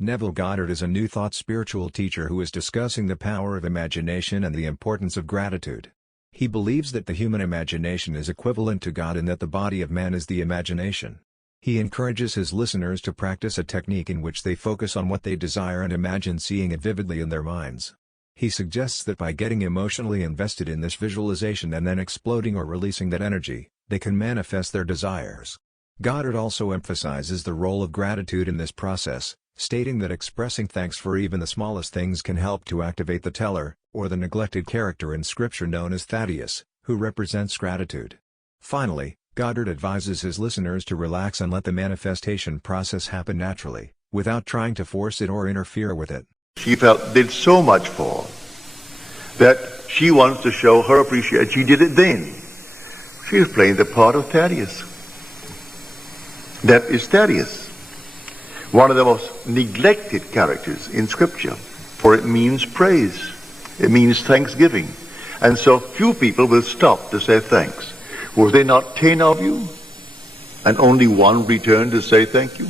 Neville Goddard is a New Thought spiritual teacher who is discussing the power of imagination and the importance of gratitude. He believes that the human imagination is equivalent to God and that the body of man is the imagination. He encourages his listeners to practice a technique in which they focus on what they desire and imagine seeing it vividly in their minds. He suggests that by getting emotionally invested in this visualization and then exploding or releasing that energy, they can manifest their desires. Goddard also emphasizes the role of gratitude in this process, stating that expressing thanks for even the smallest things can help to activate the teller, or the neglected character in Scripture known as Thaddeus, who represents gratitude. Finally, Goddard advises his listeners to relax and let the manifestation process happen naturally, without trying to force it or interfere with it. She did so much for that she wants to show her appreciation. She did it then. She was playing the part of Thaddeus. That is Thaddeus, one of the most neglected characters in Scripture, for it means praise. It means thanksgiving. And so few people will stop to say thanks. Were there not 10 of you, and only one returned to say thank you?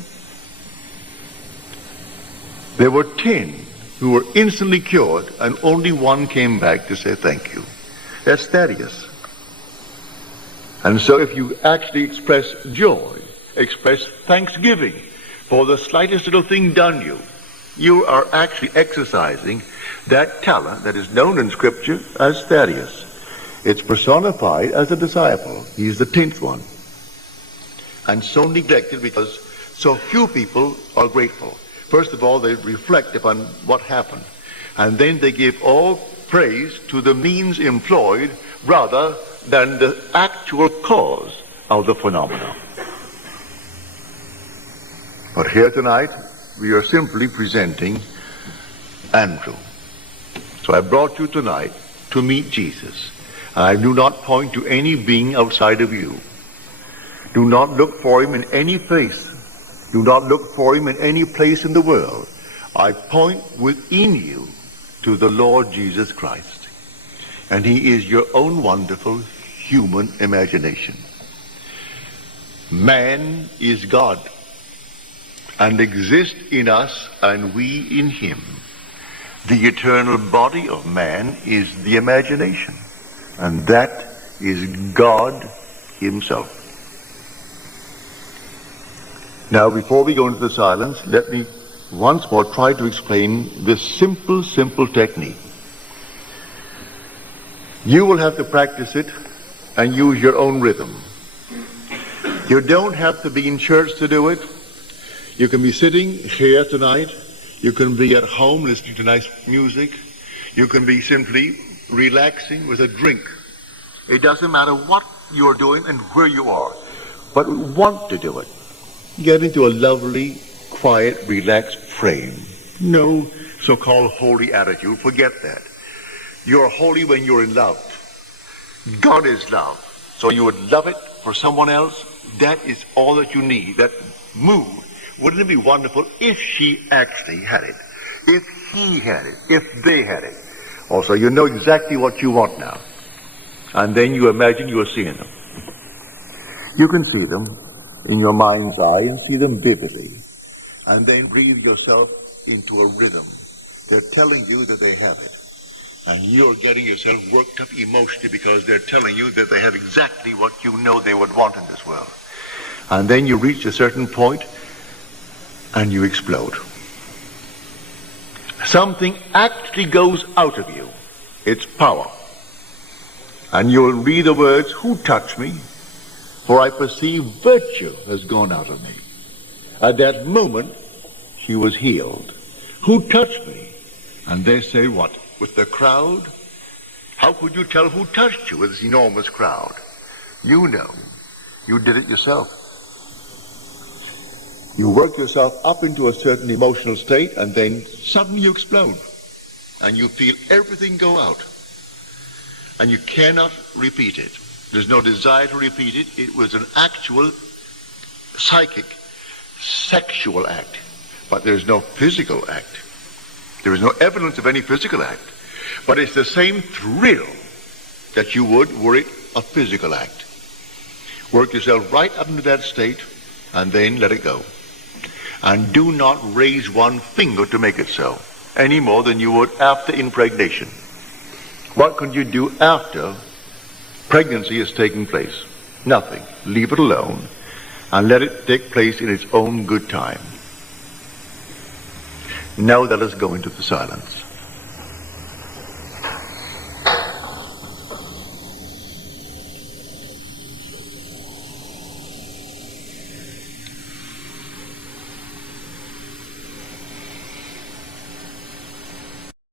There were 10 who were instantly cured, and only one came back to say thank you. That's Thaddeus. And so if you actually express joy, express thanksgiving for the slightest little thing done you, you are actually exercising that talent that is known in Scripture as Thaddeus. It's personified as a disciple. He's the 10th one. And so neglected because so few people are grateful. First of all, they reflect upon what happened. And then they give all praise to the means employed rather than the actual cause of the phenomenon. But here tonight, we are simply presenting Andrew. So I brought you tonight to meet Jesus. I do not point to any being outside of you. Do not look for him in any place. Do not look for him in any place in the world. I point within you to the Lord Jesus Christ. And he is your own wonderful human imagination. Man is God and exists in us and we in him. The eternal body of man is the imagination, and that is God himself. Now, before we go into the silence, let me once more try to explain this simple technique. You will have to practice it and use your own rhythm. You don't have to be in church to do it. You can be sitting here tonight. You can be at home listening to nice music. You can be simply relaxing with a drink. It doesn't matter what you're doing and where you are, but want to do it. Get into a lovely, quiet, relaxed frame. No so-called holy attitude. Forget that. You're holy when you're in love. God is love. So you would love it for someone else. That is all that you need. That mood. Wouldn't it be wonderful if she actually had it? If he had it? If they had it? Also, you know exactly what you want now. And then you imagine you are seeing them. You can see them in your mind's eye and see them vividly. And then breathe yourself into a rhythm. They're telling you that they have it. And you're getting yourself worked up emotionally because they're telling you that they have exactly what you know they would want in this world. And then you reach a certain point and you explode. Something actually goes out of you. It's power. And you'll read the words, "Who touched me? For I perceive virtue has gone out of me." At that moment, she was healed. Who touched me? And they say what? With the crowd? How could you tell who touched you with this enormous crowd? You know. You did it yourself. You work yourself up into a certain emotional state, and then suddenly you explode. And you feel everything go out. And you cannot repeat it. There's no desire to repeat it. It was an actual psychic, sexual act. But there's no physical act. There is no evidence of any physical act. But it's the same thrill that you would were it a physical act. Work yourself right up into that state, and then let it go. And do not raise one finger to make it so, any more than you would after impregnation. What can you do after pregnancy has taken place? Nothing. Leave it alone and let it take place in its own good time. Now let us go into the silence.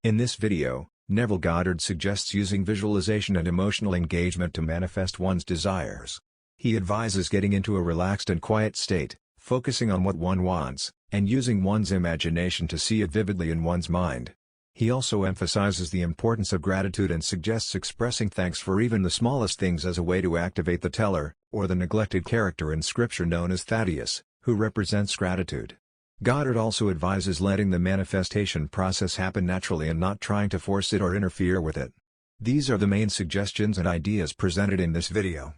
In this video, Neville Goddard suggests using visualization and emotional engagement to manifest one's desires. He advises getting into a relaxed and quiet state, focusing on what one wants, and using one's imagination to see it vividly in one's mind. He also emphasizes the importance of gratitude and suggests expressing thanks for even the smallest things as a way to activate the teller, or the neglected character in Scripture known as Thaddeus, who represents gratitude. Goddard also advises letting the manifestation process happen naturally and not trying to force it or interfere with it. These are the main suggestions and ideas presented in this video.